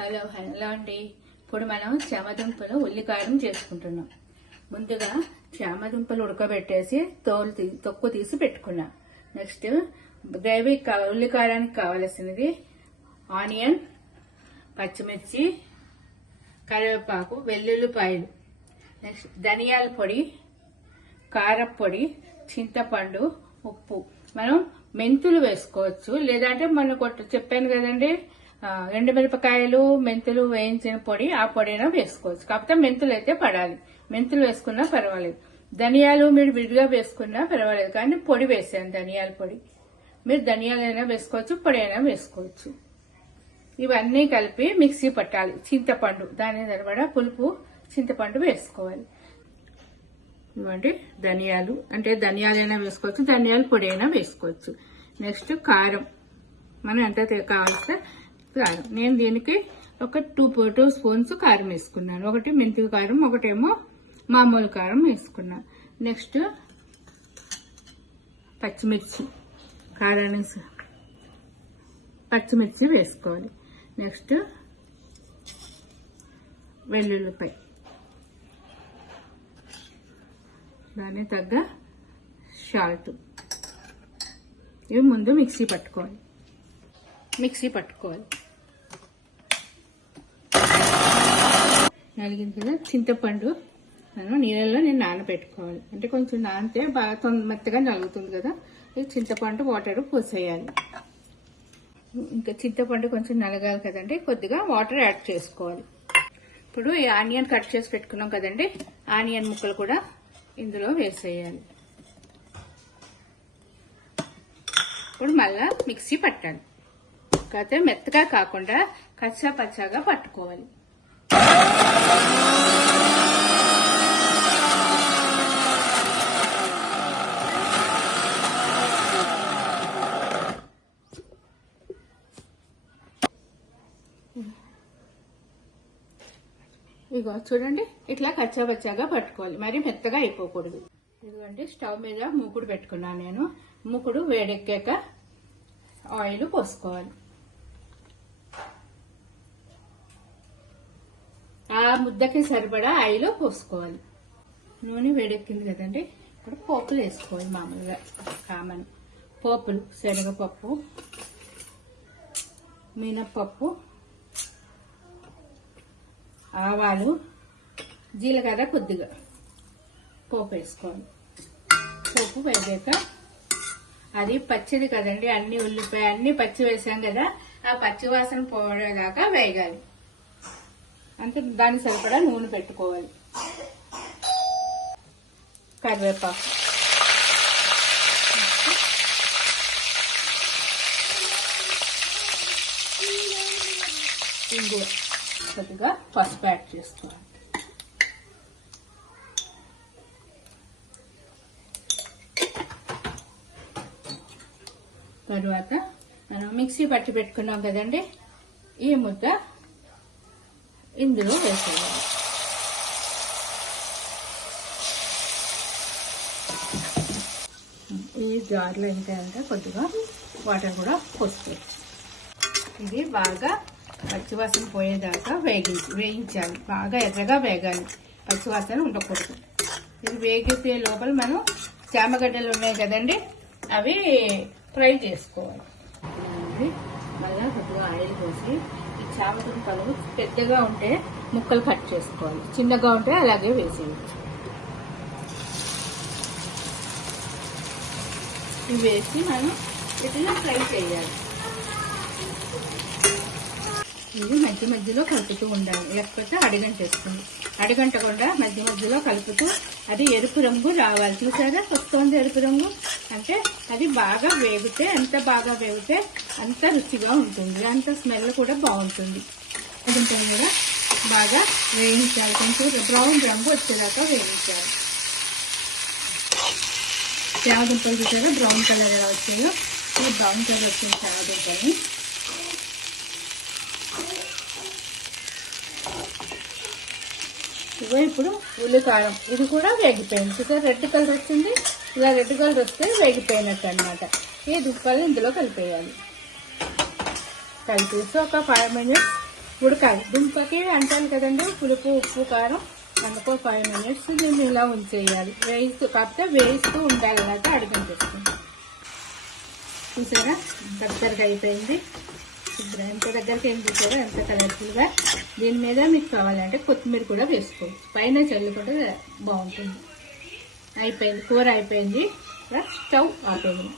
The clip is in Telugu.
హలో అండి. ఇప్పుడు మనం చామదుంపలు ఉల్లికారం చేసుకుంటున్నాం. ముందుగా చామదుంపలు ఉడకబెట్టేసి తొక్కు తీసి పెట్టుకున్నాం. నెక్స్ట్ గ్రేవీ ఉల్లికారానికి కావలసినది ఆనియన్, పచ్చిమిర్చి, కరివేపాకు, వెల్లుల్లిపాయలు, నెక్స్ట్ ధనియాల పొడి, కారపొడి, చింతపండు, ఉప్పు. మనం మెంతులు వేసుకోవచ్చు, లేదంటే మొన్న చెప్పాను కదండి, ఎండుమిరపకాయలు, మెంతులు వేయించిన పొడి, ఆ పొడినా వేసుకోవచ్చు. కాకపోతే మెంతులు అయితే పడాలి. మెంతులు వేసుకున్నా పర్వాలేదు. ధనియాలు మీరు విడిగా వేసుకున్నా పర్వాలేదు, కానీ పొడి వేసాను, ధనియాల పొడి. మీరు ధనియాలైనా వేసుకోవచ్చు, పొడి అయినా వేసుకోవచ్చు. ఇవన్నీ కలిపి మిక్సీ పట్టాలి. చింతపండు, దాని సరిపడా పులుపు చింతపండు వేసుకోవాలి. ఇవ్వండి ధనియాలు, అంటే ధనియాలైనా వేసుకోవచ్చు, ధనియాల పొడి అయినా వేసుకోవచ్చు. నెక్స్ట్ కారం, మనం ఎంత కావాల్సిన కారం. నేను దీనికి ఒక 2 స్పూన్స్ కారం వేసుకున్నాను. ఒకటి మెంతి కారం, ఒకటేమో మామూలు కారం వేసుకున్నాను. నెక్స్ట్ పచ్చిమిర్చి, కారానికి పచ్చిమిర్చి వేసుకోవాలి. నెక్స్ట్ వెల్లుల్లిపాయ, దానికి తగ్గ సాల్ట్. ఇవి ముందు మిక్సీ పట్టుకోవాలి. నలిగింది కదా, చింతపండు మనం నీళ్ళల్లో నానబెట్టుకోవాలి. అంటే కొంచెం నానితే బాగా మెత్తగా నలుగుతుంది కదా. ఈ చింతపండు వాటర్ పోసేయాలి. ఇంకా చింతపండు కొంచెం నలగాలి కదండి, కొద్దిగా వాటర్ యాడ్ చేసుకోవాలి. ఇప్పుడు ఈ ఆనియన్ కట్ చేసి పెట్టుకున్నాం కదండి, ఆనియన్ ముక్కలు కూడా ఇందులో వేసేయాలి. ఇప్పుడు మళ్ళా మిక్సీ పట్టాలి. కాకపోతే మెత్తగా కాకుండా కచ్చా పచ్చాగా పట్టుకోవాలి. ఇగో చూడండి, ఇట్లా కచ్చా పచ్చాగా పట్టుకోవాలి, మరి మెత్తగా అయిపోకూడదు. ఇదిగోండి స్టవ్ మీద మూకుడు పెట్టుకున్నాను నేను. మూకుడు వేడెక్కాక ఆయిల్ పోసుకోవాలి. ఆ ముద్దకి సరిపడా ఆయిల్ పోసుకోవాలి. నూనె వేడెక్కింది కదండి, ఇప్పుడు పోపులు వేసుకోవాలి. మామూలుగా కామన్ పోపులు: శనగపప్పు, మినప్పప్పు, ఆవాలు, జీలకర్ర కొద్దిగా పోపు వేసుకోవాలి. పోపు వేసాక అది పచ్చిది కదండి, అన్ని ఉల్లిపాయ అన్ని పచ్చి వేసాం కదా, ఆ పచ్చి వాసన పోయేదాకా వేగాలి. అంటే దానికి సరిపడా నూనె పెట్టుకోవాలి. కరివేపాకు, ఇంగువ, కొద్దిగా పసుపు యాడ్ చేసుకోవాలి. తర్వాత మనం మిక్సీ పట్టి పెట్టుకున్నాం కదండి, ఈ ముద్ద ఇందులో వేసేయాలి. ఈ జార్లో ఇంకా కొద్దిగా వాటర్ కూడా పోసుకోవచ్చు. ఇది బాగా పచ్చివాసన పోయేదాకా వేయించాలి. బాగా ఎర్రగా వేగాలి, పచ్చివాసన ఉండకూడదు. ఇది వేగితే లోపల మనం చామగడ్డలు ఉన్నాయి కదండి, అవి ఫ్రై చేసుకోవాలి. మళ్ళీ కొద్దిగా ఆయిల్ పోసి ఈ చామదుంపలు పెద్దగా ఉంటే ముక్కలు కట్ చేసుకోవాలి, చిన్నగా ఉంటే అలాగే వేసేయచ్చు. ఇవి వేసి మనం ఇట్లా ఫ్రై చేయాలి. ఇది మధ్య మధ్యలో కలుపుతూ ఉండాలి, లేకపోతే అడిగంటేస్తుంది. అడిగంటకుండా మధ్య మధ్యలో కలుపుతూ అది ఎరుపు రంగు రావాలి. చూసారా వస్తుంది ఎరుపు రంగు, అంటే అది బాగా వేగితే, ఎంత బాగా వేగితే అంత రుచిగా ఉంటుంది, అంత స్మెల్ కూడా బాగుంటుంది. అదంతా కూడా బాగా వేయించాలి, కొంచెం బ్రౌన్ రంగు వచ్చేదాకా వేయించాలి. చామదుంపలు చూసారా బ్రౌన్ కలర్ ఎలా వచ్చాయో, ఈ బ్రౌన్ కలర్ వచ్చిన చామదుంపల్ని ఇగో ఇప్పుడు ఉల్లికారం, ఇది కూడా వేగిపోయింది. చూసారా రెడ్ కలర్ వచ్చింది, ఇలా రెడ్ కలర్ వస్తే వేగిపోయినట్టు అనమాట. ఈ దుంపల్ని ఇందులో కలిపేయాలి. కలిపేసి ఒక 5 minutes ఉడకాలి. దుంపకి అంటాను కదండి పులుపు ఉప్పు కారం, అందుకో 5 minutes దీన్ని ఇలా ఉంచేయాలి. కాకపోతే వేయిస్తూ ఉండాలి, అలాగే అడిగించేస్తుంది. చూసారా దగ్గరగా అయిపోయింది. ఇప్పుడు ఎంత దగ్గరికి ఏం చూసారో ఎంత కలర్ఫుల్గా. దీని మీద మీకు కావాలంటే కొత్తిమీర కూడా వేసుకోవచ్చు, పైన చల్లుకుంటే బాగుంటుంది. అయిపోయింది, కూర అయిపోయింది. స్టవ్ ఆపేయండి.